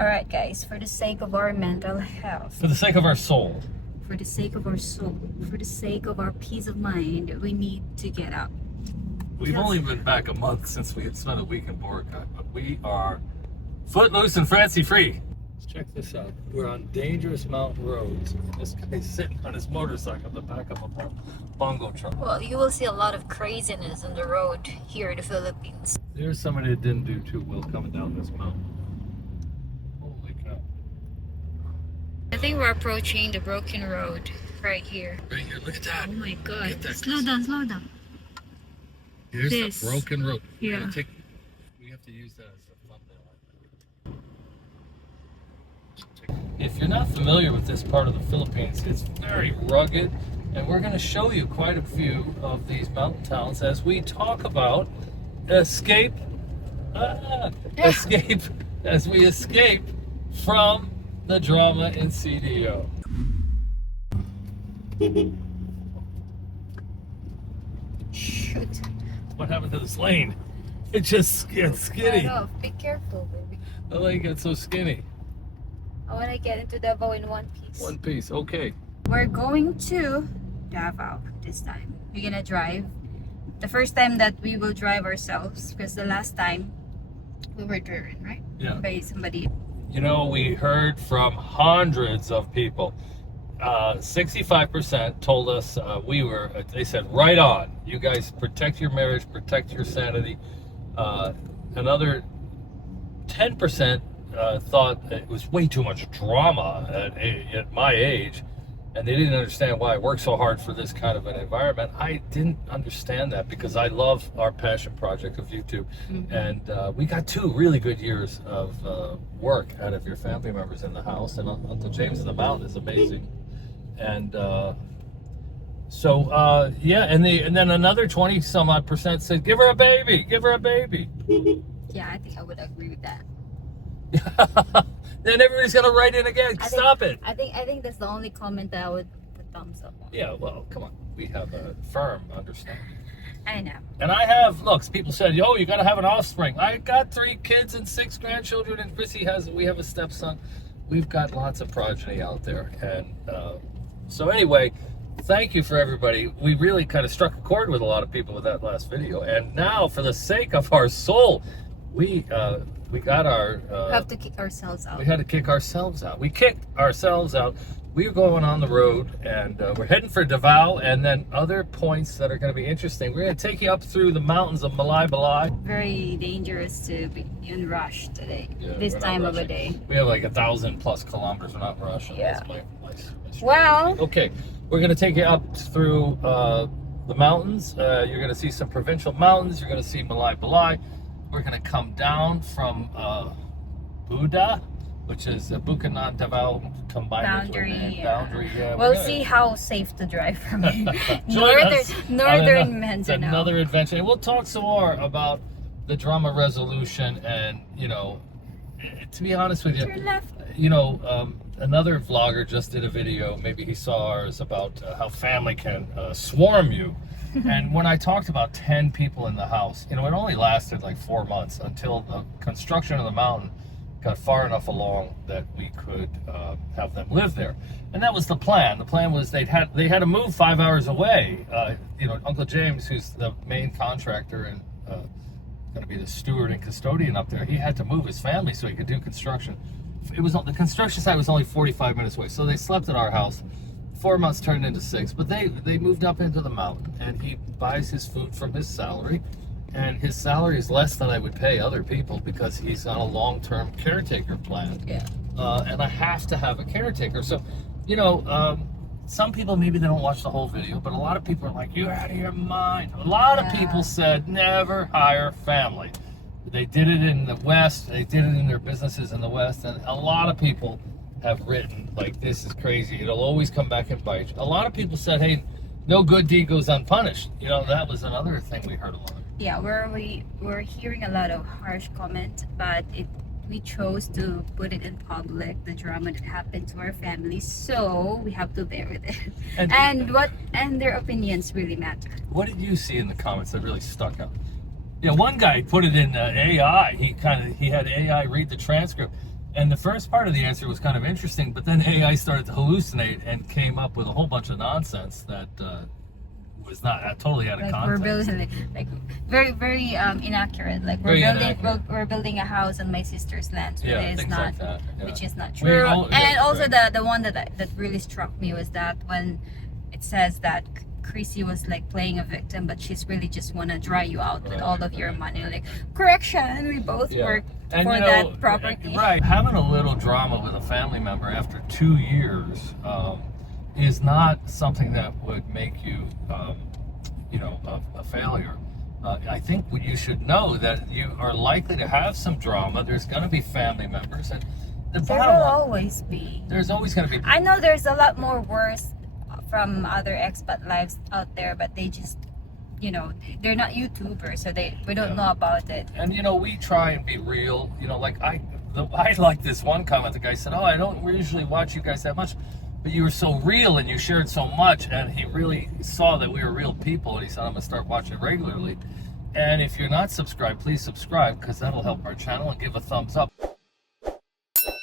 Alright guys, for the sake of our mental health, For the sake of our soul. for the sake of our soul, for the sake of our peace of mind, we need to get up. We've only been back a month since we had spent a week in Boracay, but we are footloose and fancy free. Check this out. We're on dangerous mountain roads. This guy's sitting on his motorcycle at the back of a bongo truck. Well, you will see a lot of craziness on the road here in the Philippines. There's somebody that didn't do too well coming down this mountain. Holy cow. I think we're approaching the broken road right here. Right here, look at that. Oh my god. Get that. Slow down, slow down. Here's This. the broken road. Yeah. We have to use that as a thumbnail. If you're not familiar with this part of the Philippines, it's very rugged, and we're going to show you quite a few of these mountain towns as we talk about escape as we escape from the drama in CDO. Shoot. What happened to this lane? It just gets skinny. Right off. Be careful, baby. The lane gets so skinny. I want to get into Davao in one piece. One piece, okay. We're going to Davao this time. We're gonna drive. The first time that we will drive ourselves, because the last time we were driven, right? Yeah. By somebody. You know, we heard from hundreds of people. 65% told us they said, right on. You guys protect your marriage, protect your sanity. Another 10% thought it was way too much drama at my age, and they didn't understand why I worked so hard for this kind of an environment. I didn't understand that because I love our passion project of YouTube. Mm-hmm. And we got 2 really good years of work out of your family members in the house, and Uncle James in the mountain is amazing. And yeah, and then another 20 some odd percent said, give her a baby, give her a baby. Yeah, I think I would agree with that. Then everybody's gonna write in again. Stop it. I think that's the only comment that I would put thumbs up on. Yeah, well, come on. We have a firm understanding. I know. And I have, look, people said, yo, you gotta have an offspring. I got 3 kids and 6 grandchildren, and Chrissy we have a stepson. We've got lots of progeny out there. And so anyway, thank you for everybody. We really kind of struck a chord with a lot of people with that last video. And now, for the sake of our soul, we got our... we have to kick ourselves out. We had to kick ourselves out. We kicked ourselves out. We were going on the road, and we're heading for Davao, and then other points that are going to be interesting. We're going to take you up through the mountains of Balay. Very dangerous to be in rush today. Yeah, this we're not time of the rushing. day. We have like 1,000+ kilometers. We're not rushing. Yeah. That's my Well, okay, we're going to take you up through the mountains. You're going to see some provincial mountains. You're going to see Balay. We're going to come down from Buda, which is Bukanan Davao combined boundary. Yeah, we'll see how safe to drive from here. Northern It's Mindanao. another adventure. And we'll talk some more about the drama resolution. And, you know, to be honest with you, another vlogger just did a video, maybe he saw ours, about how family can swarm you. And when I talked about 10 people in the house, you know, it only lasted like 4 months until the construction of the mountain got far enough along that we could have them live there. And that was the plan. The plan was they had to move 5 hours away. You know, Uncle James, who's the main contractor and going to be the steward and custodian up there, he had to move his family so he could do construction. The construction site was only 45 minutes away, so they slept at our house. 4 months turned into 6, but they moved up into the mountain, and he buys his food from his salary, and his salary is less than I would pay other people because he's on a long-term caretaker plan. Yeah. And I have to have a caretaker. So, you know, some people, maybe they don't watch the whole video, but a lot of people are like, you're out of your mind. A lot of people said, never hire family. They did it in the West, they did it in their businesses in the West, and a lot of people have written, like, this is crazy, it'll always come back and bite you. A lot of people said, hey, no good deed goes unpunished. You know, that was another thing we heard a lot. Yeah, we're hearing a lot of harsh comments, but we chose to put it in public, the drama that happened to our family, so we have to bear with it. And their opinions really matter. What did you see in the comments that really stuck out? Yeah, one guy put it in AI. He had AI read the transcript. And the first part of the answer was kind of interesting, but then AI started to hallucinate and came up with a whole bunch of nonsense that was not totally out of Like context. we're building, like very very inaccurate. Like we're Very building inaccurate. we're building a house on my sister's land, Yeah, which is things not like that. Yeah. which is not We're true. all- And yeah, also right. the one that really struck me was that when it says that Chrissy was like playing a victim, but she's really just want to dry you out with all of your money. Like, correction, we both Yeah. work And, for you know, that property. Right. Having a little drama with a family member after 2 years is not something that would make you, a failure. I think you should know that you are likely to have some drama. There's going to be family members, and the There bottom will line, always be. there's always going to be. I know there's a lot more worse from other expat lives out there, but they just, they're not YouTubers, so we don't know about it. And we try and be real. Like I like this one comment. The guy said, "Oh, I don't usually watch you guys that much, but you were so real and you shared so much." And he really saw that we were real people, and he said, "I'm gonna start watching it regularly." And if you're not subscribed, please subscribe, because that'll help our channel, and give a thumbs up.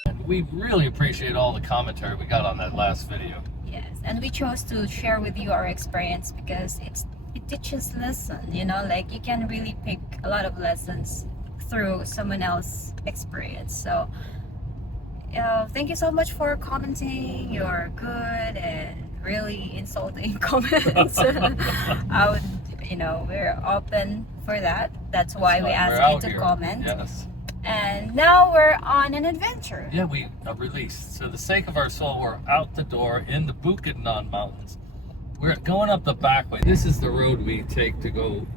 And we really appreciate all the commentary we got on that last video. Yes, and we chose to share with you our experience because it teaches lesson. Like you can really pick a lot of lessons through someone else's experience. So thank you so much for commenting your good and really insulting comments. I would, we're open for that. That's why we ask you to comment. Yes. And now we're on an adventure. Yeah, we released. So the sake of our soul, we're out the door in the Bukidnon Mountains. We're going up the back way. This is the road we take to go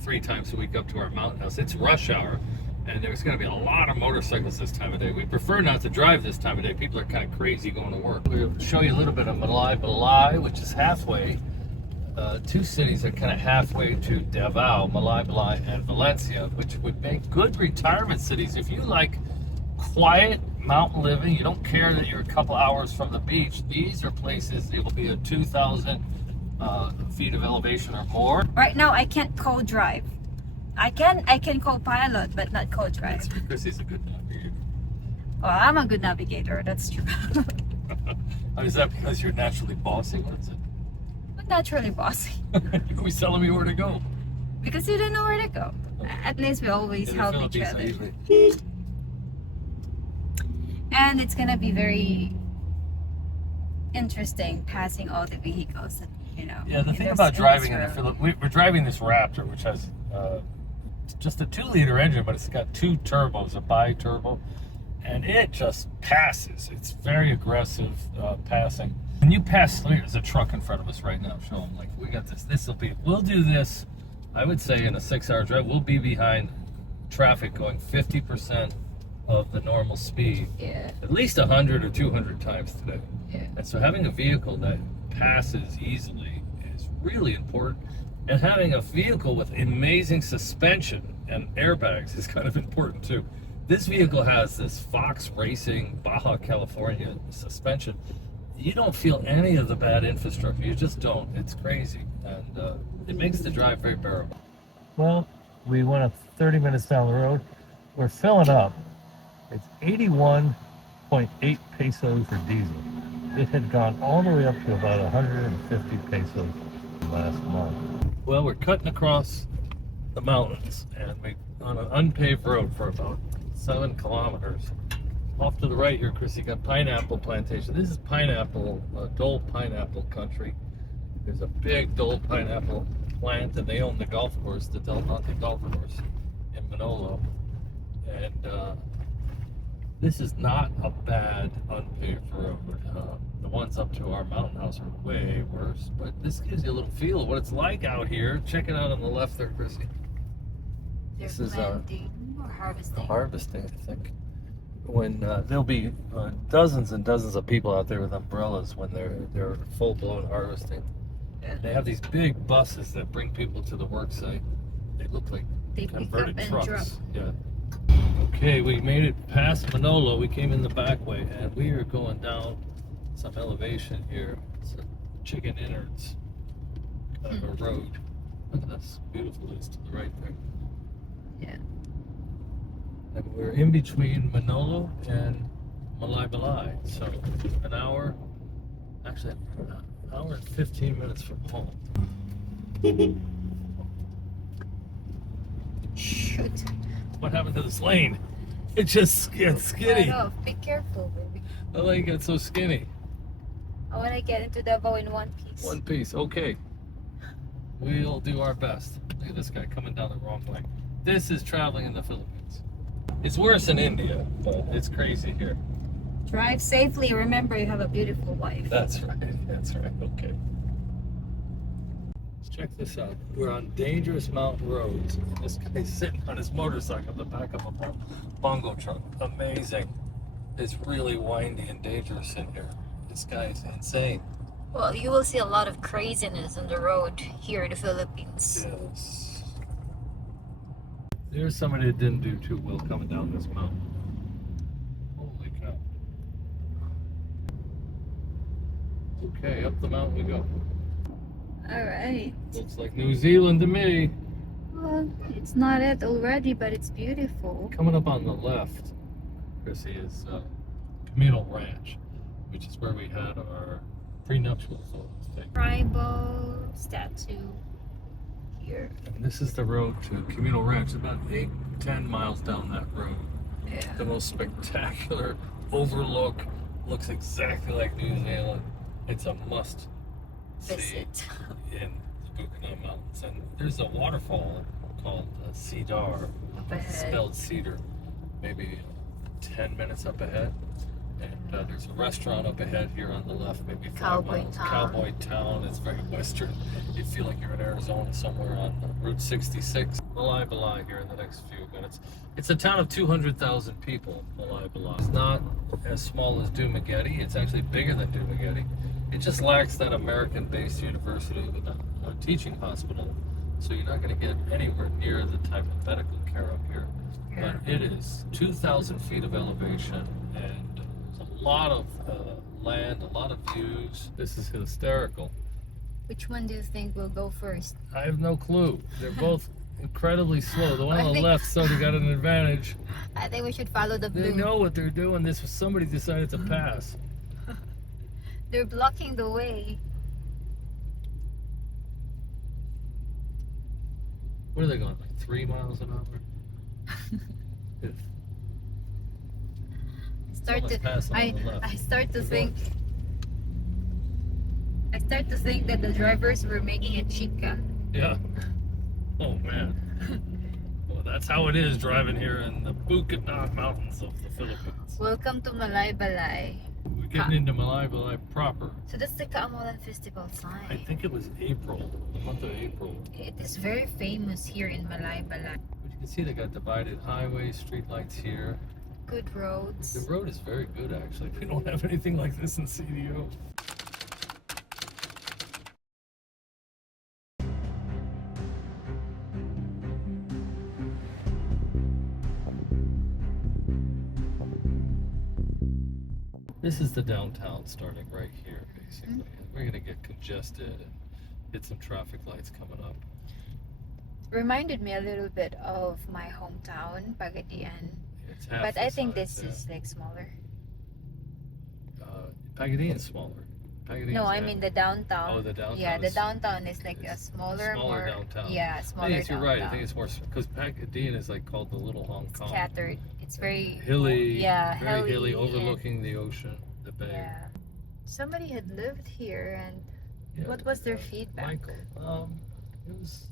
3 times a week up to our mountain house. It's rush hour, and there's going to be a lot of motorcycles this time of day. We prefer not to drive this time of day. People are kind of crazy going to work. We'll show you a little bit of Balai, which is halfway. 2 cities are kind of halfway to Davao, Balai and Valencia, which would make good retirement cities. If you like quiet mountain living, you don't care that you're a couple hours from the beach, these are places. It will be a 2,000 feet of elevation or more. Right now, I can't co-drive. I can co-pilot, but not co-drive. That's because he's a good navigator. Well, I'm a good navigator. That's true. Is that because you're naturally bossy? What is it? I'm naturally bossy. You're always telling me where to go. Because you don't know where to go. At least we always help each other. And it's gonna be very interesting passing all the vehicles. Yeah, the thing about driving in the Philippines, we're driving this Raptor, which has just a 2-liter engine, but it's got 2 turbos, a bi-turbo, and it just passes. It's very aggressive passing. When you pass through, there's a truck in front of us right now. Show them, like, we got this. We'll do this, I would say, in a 6-hour drive. We'll be behind traffic going 50% of the normal speed. Yeah. At least 100 or 200 times today. Yeah. And so having a vehicle that passes easily is really important. And having a vehicle with amazing suspension and airbags is kind of important too. This vehicle has this Fox Racing Baja California suspension. You don't feel any of the bad infrastructure. You just don't. It's crazy. And it makes the drive very bearable. Well, we went up 30 minutes down the road. We're filling up. It's 81.8 pesos for diesel. It had gone all the way up to about 150 pesos last month. Well, we're cutting across the mountains, and we're on an unpaved road for about 7 kilometers. Off to the right here, Chris, you got pineapple plantation. This is pineapple, Dole pineapple country. There's a big Dole pineapple plant, and they own the golf course, the Del Monte Golf Course in Manolo. And this is not a bad unpaved road. The ones up to our mountain house are way worse, but this gives you a little feel of what it's like out here. Check it out on the left there, Chrissy. This is planting or harvesting. Harvesting, I think. When there'll be dozens and dozens of people out there with umbrellas when they're full-blown harvesting. And they have these big buses that bring people to the work site. They look like converted trucks. Yeah. Okay, we made it past Manolo. We came in the back way, and we are going down some elevation here. It's a chicken innards kind of a road. Look at this beautiful, it's to the right there. Yeah. And we're in between Manolo and Malaybalay. So an hour, actually an hour and 15 minutes from home. Shoot. What happened to this lane? It just gets skinny. Right off. Be careful, baby. The lane gets so skinny. I want to get into Davao in one piece. One piece, okay. We'll do our best. Look at this guy coming down the wrong way. This is traveling in the Philippines. It's worse in India, but it's crazy here. Drive safely. Remember, you have a beautiful wife. That's right, that's right, okay. Let's check this out. We're on dangerous mountain roads. And this guy's sitting on his motorcycle in the back of a bongo truck. Amazing. It's really windy and dangerous in here. This guy is insane. Well, you will see a lot of craziness on the road here in the Philippines. Yes. There's somebody that didn't do too well coming down this mountain. Holy cow. Okay, up the mountain we go. Alright. Looks like New Zealand to me. Well, it's not it already, but it's beautiful. Coming up on the left, Chrissy, is Communal Ranch, which is where we had our prenuptial photos taken. Tribal statue here. And this is the road to Communal Ranch, about 8-10 miles down that road. Yeah. The most spectacular overlook. Looks exactly like New Zealand. It's a must see Visit. in the Buckingham Mountains. And there's a waterfall called Cedar, Up ahead. spelled cedar, maybe 10 minutes up ahead. And there's a restaurant up ahead here on the left, maybe 5 Cowboy miles. Town. Cowboy Town. It's very western. You feel like you're in Arizona somewhere on Route 66. Malaybalay here in the next few minutes. It's a town of 200,000 people, Malaybalay. It's not as small as Dumaguete. It's actually bigger than Dumaguete. It just lacks that American-based university with a teaching hospital. So you're not going to get anywhere near the type of medical care up here. Yeah. But it is 2,000 feet of elevation and a lot of land, a lot of views. This is hysterical. Which one do you think will go first? I have no clue. They're both incredibly slow. The one I on the think- left sort of got an advantage. I think we should follow the They blue. know what they're doing. This was somebody decided to pass. They're blocking the way. What are they going, like 3 miles an hour? If- Someone's passing on the left. I start to Keep think that the drivers were making a chica. Yeah. Oh man. Well, that's how it is driving here in the Bukidnon Mountains of the Philippines. Welcome to Malaybalay. We're getting into Malaybalay proper. So that's the Kaamolan Festival I sign. think it was April, the month of April. It is very famous here in Malaybalay. But you can see they got divided highways, street lights here. Good roads. The road is very good actually. We don't have anything like this in CDO. This is the downtown starting right here, basically. We're gonna get congested and hit some traffic lights coming up. Reminded me a little bit of my hometown, Pagadian. It's half But the I think size, this is like smaller. Pagadian's smaller. Pagadian's No, I half- mean the downtown. Oh, the downtown Yeah, the is- downtown is like a it's smaller, more downtown. Yeah, smaller I think you're right. I downtown. think it's more because Pagadian is like called the Little Hong Kong. Scattered. It's very Hilly. Yeah, Very hilly, and- overlooking the ocean, the bay. Yeah. Somebody had lived here, and Yeah, what was their feedback? Michael. It was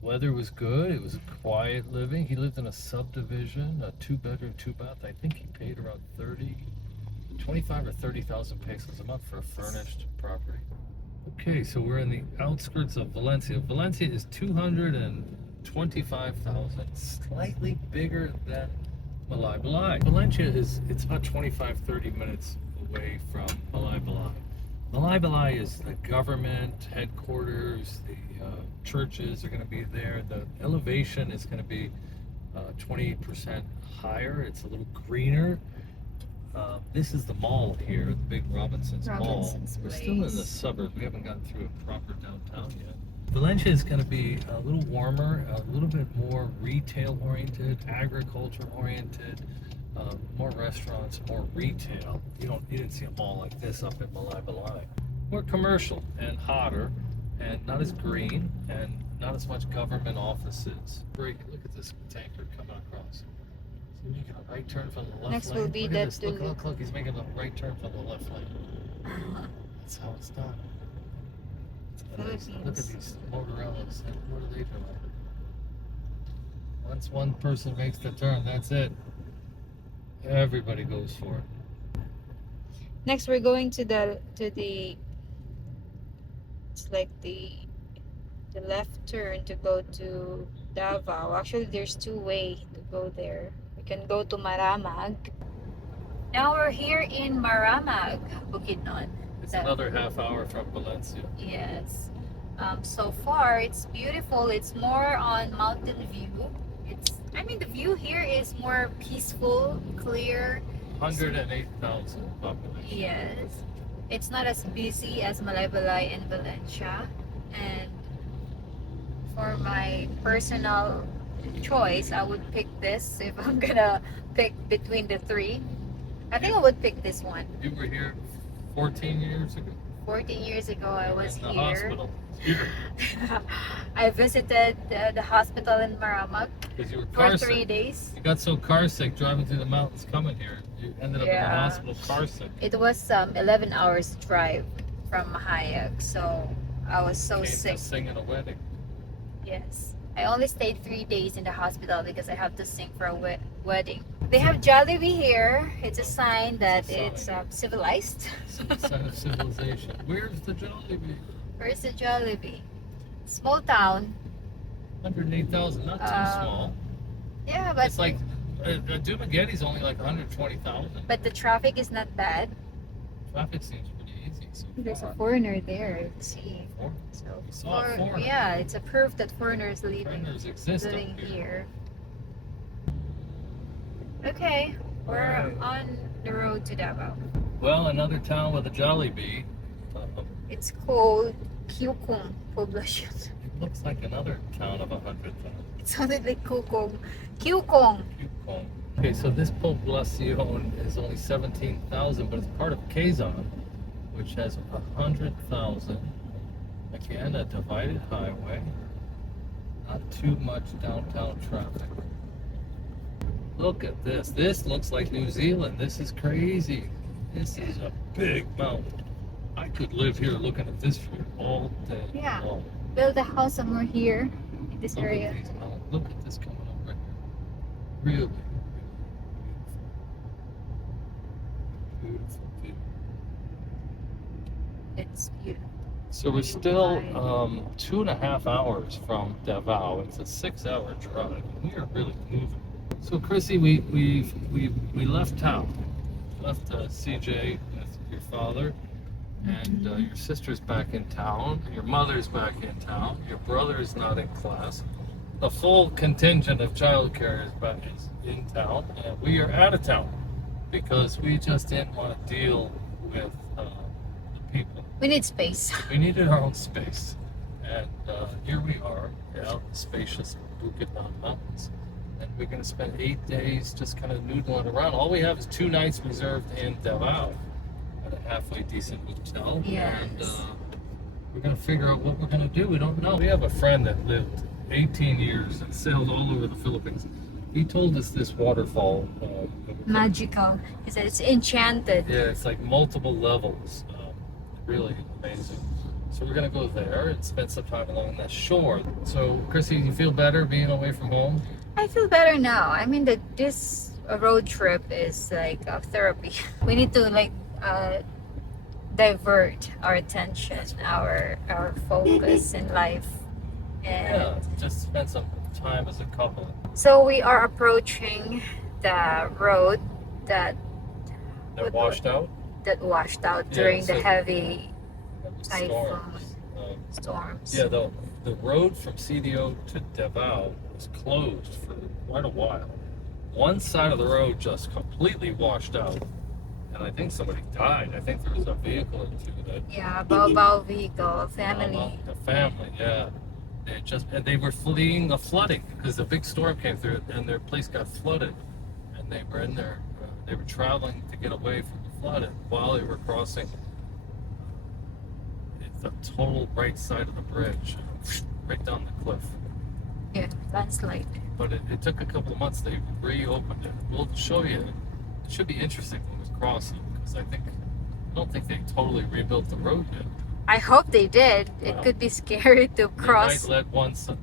weather was good. It was quiet living. He lived in a subdivision, a 2-bedroom, 2-bath. I think he paid around 25 or 30,000 pesos a month for a furnished property. Okay, so we're in the outskirts of Valencia. Valencia is 225,000, slightly bigger than Malaybalay. Valencia it's about 25-30 minutes away from Malaybalay. Malaybalay is the government headquarters. The churches are going to be there. The elevation is going to be 20% higher. It's a little greener. This is the mall here, the big Robinson's Mall. Robinson's We're still in the Place. suburbs. We haven't gotten through a proper downtown yet. Valencia is going to be a little warmer, a little bit more retail oriented, agriculture oriented, more restaurants, more retail. You didn't see a mall like this up in Malay. More commercial and hotter, and not as green, and not as much government offices. Great, look at this tanker coming across. He's making a right turn from the left Next lane. will be Look that at this. Look, he's making a right turn from the left lane. That's how it's done. Philippines. Look at these motorellas. What are they doing? Once one person makes the turn, that's it. Everybody goes for it. Next, we're going to the it's like the left turn to go to Davao. Actually, there's two ways to go there. We can go to Maramag. Now we're here in Maramag, Bukidnon. It's another half hour from Valencia. Yes. So far, it's beautiful. It's more on mountain view. The view here is more peaceful, clear. 108,000 population. Yes. It's not as busy as Malaybalay and Valencia. And for my personal choice, I would pick this if I'm gonna pick between the three. I think I would pick this one. You were here 14 years ago? 14 years ago, I was in the here. hospital. Here. I visited the hospital in Maramag Because you were for car 3 sick. days. You got so car sick driving through the mountains coming here. You ended up in the Yeah. hospital car sick. It was 11 hours drive from Mahayag, so I was so Came sick. to sing at a wedding. Yes. I only stayed 3 days in the hospital because I have to sing for a wedding. They have Jollibee here. It's a sign that it's civilized. It's a sign of civilization. Where's the Jollibee? Where's the Jollibee? Small town. 108,000, not too small. Yeah, but It's like Dumaghetti's only like 120,000. but the traffic is not bad. Traffic seems pretty easy. So There's a far. foreigner there. Let's see. Four- So We saw a foreigner. yeah, it's a proof that foreigners Foreigners exist up living here. here. Okay, we're Alright. on the road to Davao. Well, another town with a Jollibee. It's called Kyukong Poblacion. It looks like another town of 100,000. It sounded like Kyukong. Kyukong. Okay, so this poblacion is only 17,000, but it's part of Quezon, which has 100,000. Again, a divided highway. Not too much downtown traffic. Look at this. This looks like New Zealand. This is crazy. This is a big mountain. I could live here looking at this view all day Yeah. long. Build a house somewhere here in this Look at area. these mountains. Look at this coming up right here. Really beautiful. Beautiful view. It's beautiful. So we're still 2.5 hours from Davao. It's a 6-hour drive. We are really moving. So Chrissy, we left town. Left CJ with your father, and your sister's back in town. Your mother's back in town. Your brother is not in class. The full contingent of childcare is in town, and we are out of town because we just didn't want to deal with the people. We need space. We needed our own space, and here we are out in the spacious Bukidnon Mountains, and we're going to spend 8 days just kind of noodling around. All we have is 2 nights reserved in Davao at a halfway decent hotel, Yes. and we're going to figure out what we're going to do. We don't know. We have a friend that lived 18 years and sailed all over the Philippines. He told us this waterfall. Magical. He said it's enchanted. Yeah, it's like multiple levels. Really amazing. So we're gonna go there and spend some time along the shore. So Chrissy, you feel better being away from home? I feel better now. I mean that this road trip is like a therapy. We need to divert our attention, our focus in life. And Yeah, just spend some time as a couple. so we are approaching the road that Washed out. washed out Yeah, during the so- heavy Storms. storms. Yeah, the road from CDO to Davao was closed for quite a while. One side of the road just completely washed out, and I think somebody died. I think there was a vehicle or two that. Yeah, Bao vehicle, family. The family, yeah. They were fleeing the flooding because the big storm came through and their place got flooded, and they were in there. They were traveling to get away from the flood, and while they were crossing, the total right side of the bridge, right down the cliff. Yeah, landslide. But it took a couple of months. They reopened it. We'll show you. It should be interesting when we cross it because I don't think they totally rebuilt the road yet. I hope they did. It could be scary to cross. They might let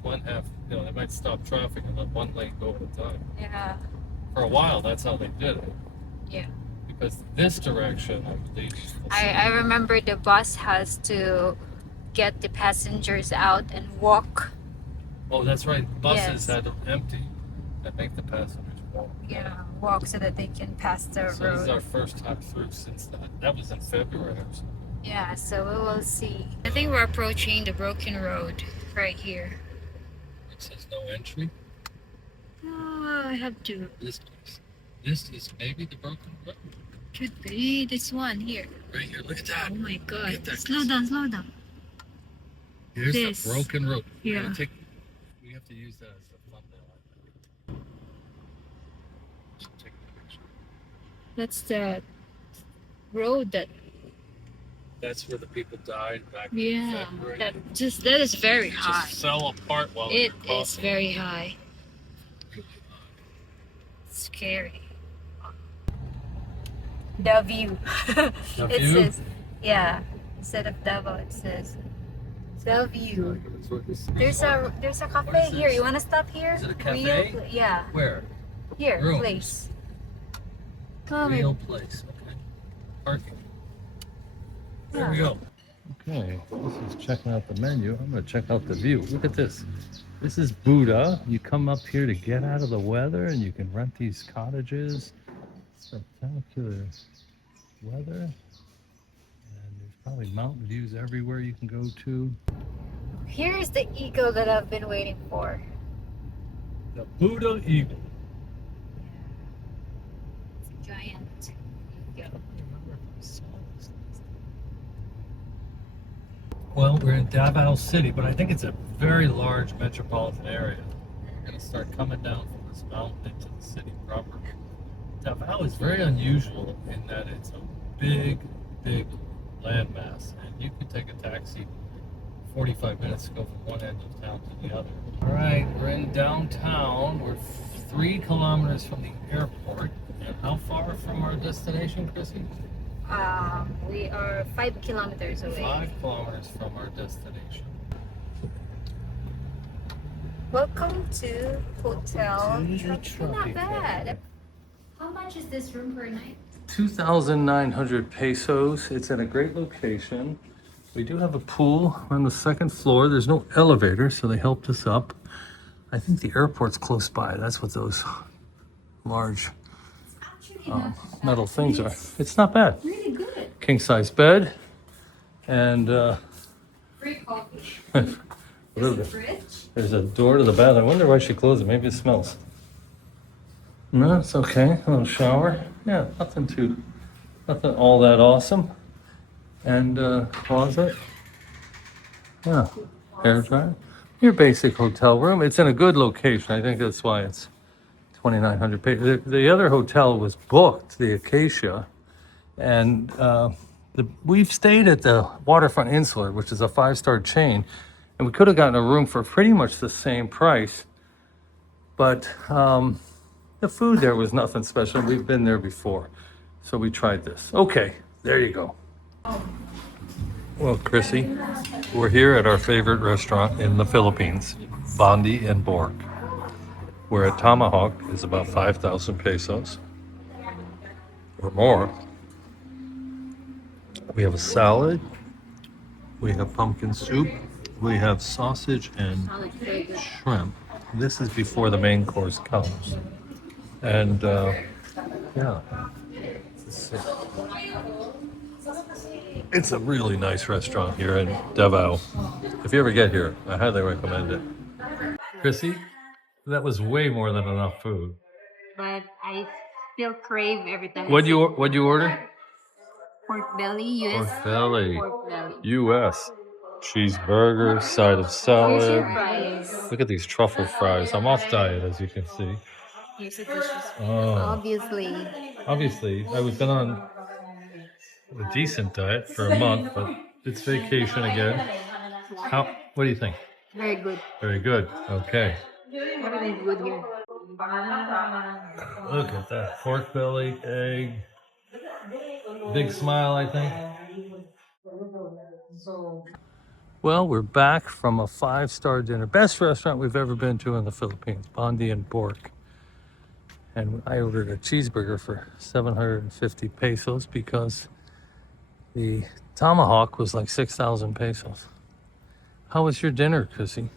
one half, they might stop traffic and let one lane go at a time. Yeah. For a while, that's how they did it. Yeah. Because this direction, I believe. I remember the bus has to get the passengers out and walk. Oh, that's right. Buses Yes. had to empty and make the passengers walk. Yeah, walk so that they can pass the So road. this is our first time through since that. That was in February or something. Yeah, so we will see. I think we're approaching the broken road right here. It says no entry. Oh, I have to. This is maybe the broken road. Could be this one here. Right here, look at that. Oh my god. Get that. Slow down, slow down. Here's This. the broken road. Yeah. We have to use that as a thumbnail. Take a picture. That's the road that, That's where the people died back in yeah, February. that is very It high. just fell apart while we It were is crossing. very high. Scary. The view. The It view? says, yeah. Instead of Davao, it says the view. That's what this- There's a What cafe is here. this? You wanna stop here? Is it a cafe? Yeah. Where? Here, Rooms. place. Come Real place. Okay. Parking. There we go. Okay, this is checking out the menu. I'm going to check out the view. Look at this. This is Buddha. You come up here to get out of the weather, and you can rent these cottages. Spectacular weather. And there's probably mountain views everywhere you can go to. Here's the eagle that I've been waiting for. The Buddha Eagle. It's a giant eagle. Well, we're in Davao City, but I think it's a very large metropolitan area. We're going to start coming down from this mountain into the city proper. Davao is very unusual in that it's a big, big landmass, and you can take a taxi 45 minutes to go from one end of town to the other. All right, we're in downtown. We're 3 kilometers from the airport. And how far from our destination, Chrissy? We are 5 kilometers away. 5 kilometers from our destination. Welcome to Hotel To the Tropicana. Not Tropicana. bad. How much is this room per night? 2,900 pesos. It's in a great location. We do have a pool on the second floor. There's no elevator, so they helped us up. I think the airport's close by. That's what those large Actually, not metal bad. things are. It's It's not bad. really good. King size bed and Free coffee. what Is is it it? fridge? There's a door to the bathroom. I wonder why she closed it. Maybe it smells. No, it's okay. A little shower. Yeah, nothing all that awesome. And closet. Yeah, hair dryer. Your basic hotel room. It's in a good location. I think that's why it's 2,900 pesos. The other hotel was booked, the Acacia, and we've stayed at the Waterfront Insular, which is a 5-star chain, and we could have gotten a room for pretty much the same price, but the food there was nothing special. We've been there before, so we tried this. Okay, there you go. Well, Chrissy, we're here at our favorite restaurant in the Philippines, Bondi and Borg, where a tomahawk is about 5,000 pesos or more. We have a salad, we have pumpkin soup, we have sausage and shrimp. This is before the main course comes. And yeah, it's a really nice restaurant here in Davao. If you ever get here, I highly recommend it. Chrissy, that was way more than enough food. But I still crave every time. What'd you order? Pork belly, US. Pork belly. Pork belly. U.S. Cheeseburger, side of Here's salad. your fries. Look at these truffle fries. I'm off diet, as you can see. Here's the tissues. Oh, Obviously. obviously, I've been on a decent diet for a month, but it's vacation again. How? What do you think? Very good. Very good. Okay. Everything's good here. Look at that pork belly, egg, big smile, I think. Well, we're back from a 5-star dinner. Best restaurant we've ever been to in the Philippines, Bondi and Bork. And I ordered a cheeseburger for 750 pesos because the tomahawk was like 6,000 pesos. How was your dinner, Chrissy?